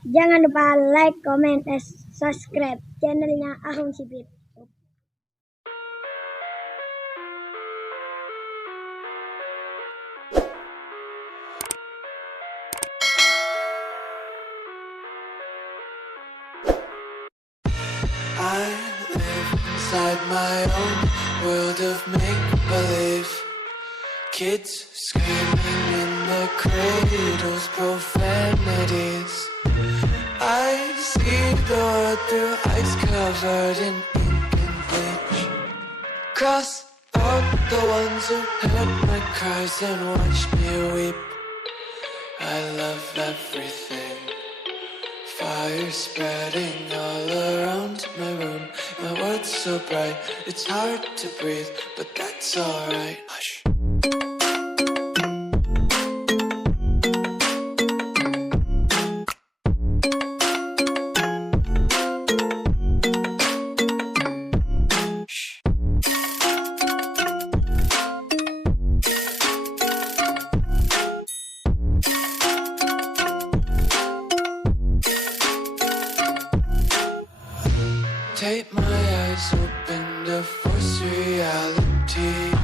Jangan lupa like, comment, dan subscribe channelnya Ahong Sipit. I live inside my own world of make-believe. Kids screaming in the cradles, profanities. I see the world through ice covered in ink and bleach. Cross out the ones who heard my cries and watched me weep. I love everything. Fire spreading all around my room. My world's so bright, it's hard to breathe, but that's alright. Hush. Tape my eyes open to force reality.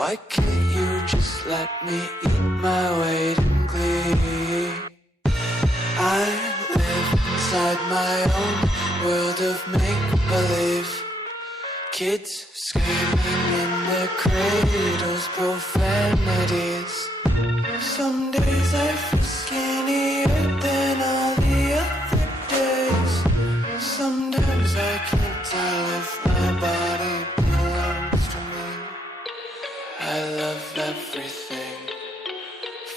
Why can't you just let me eat my weight in glee? I live inside my own world of make-believe. Kids screaming in their cradles, profanities. Some days I feel skinnier than all the other days. Sometimes I can't tell if my body belongs to me. I love everything.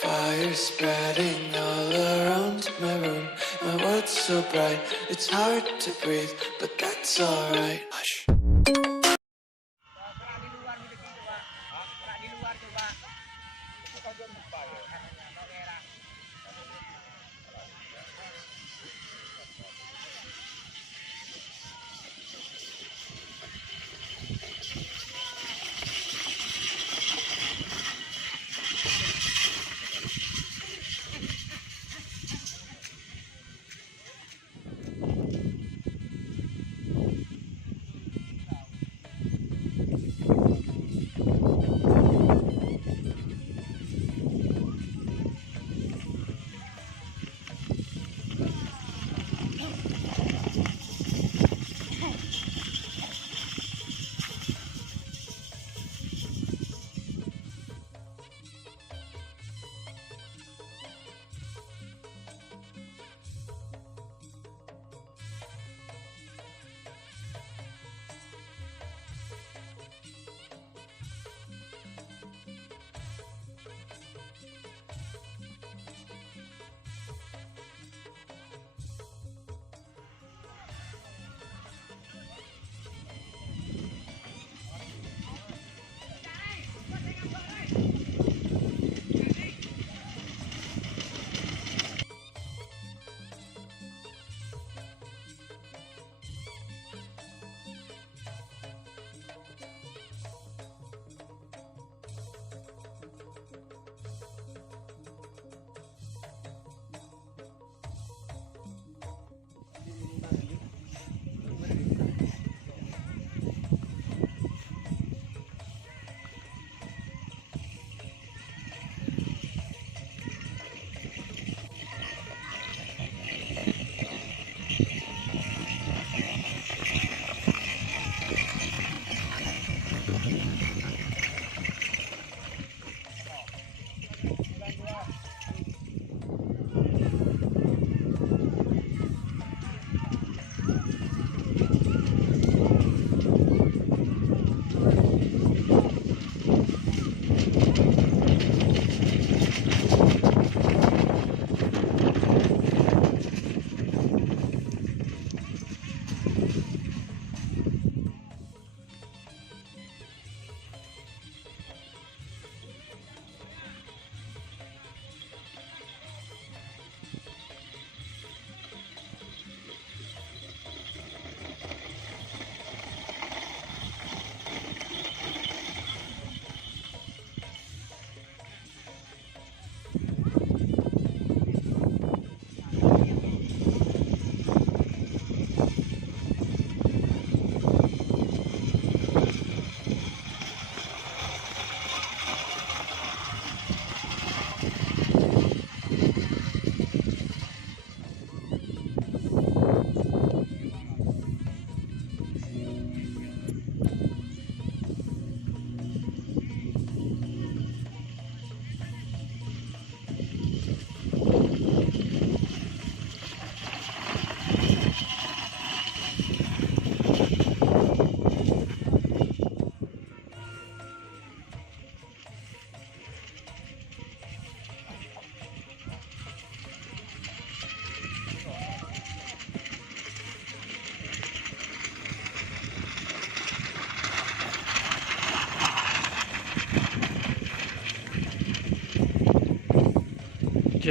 Fire spreading all around my room. My world's so bright, it's hard to breathe, but that's alright. Hush.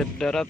Cederat.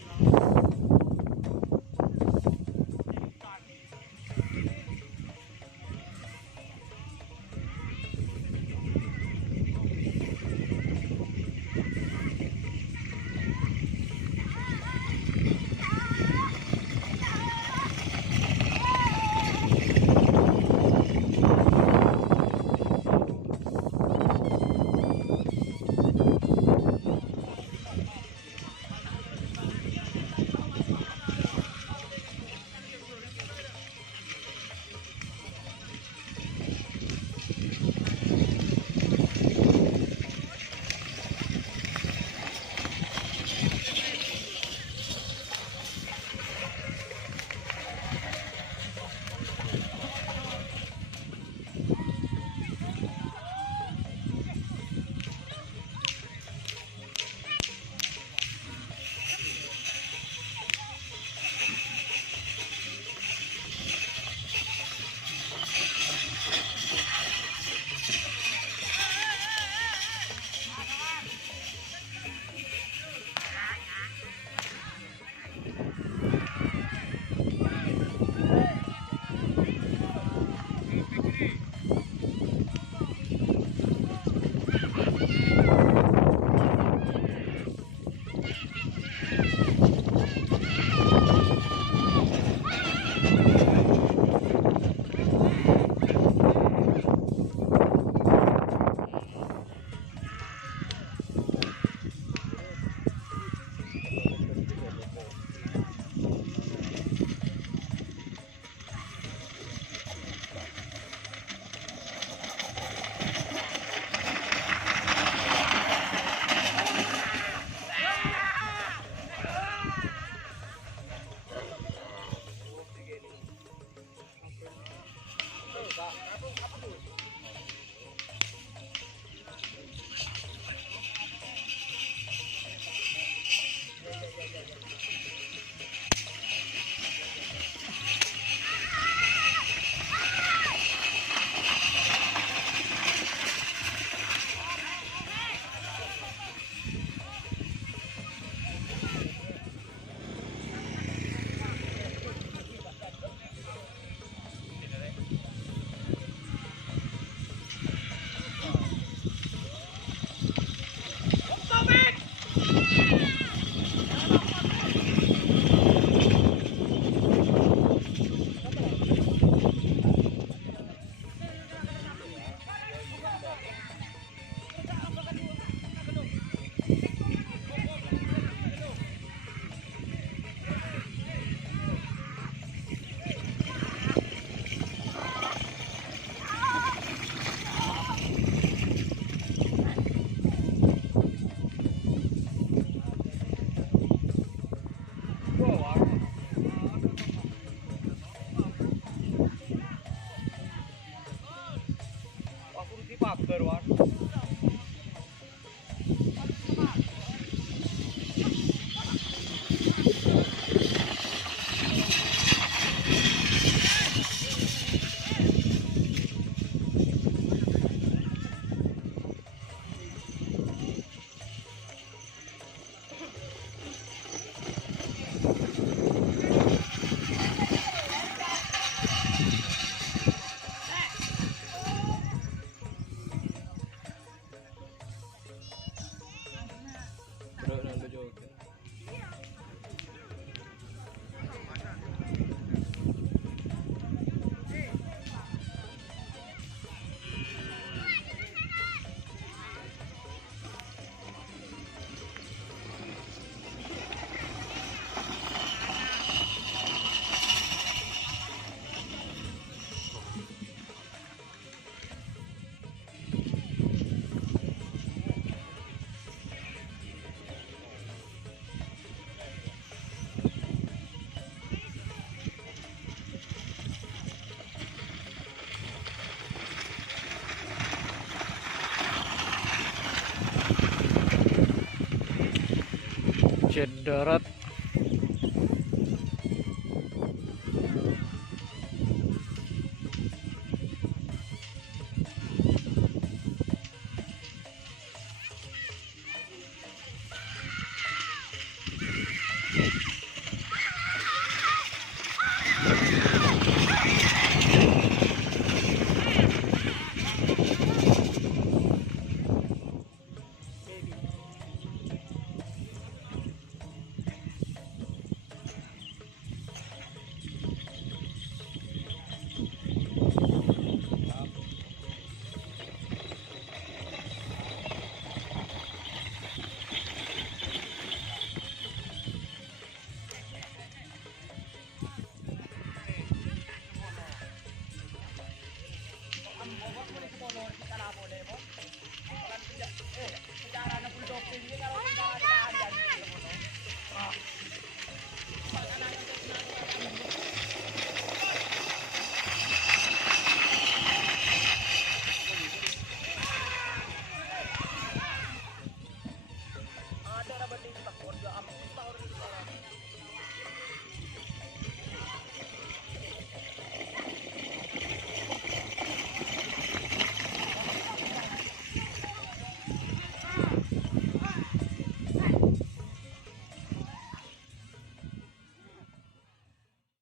Cederat.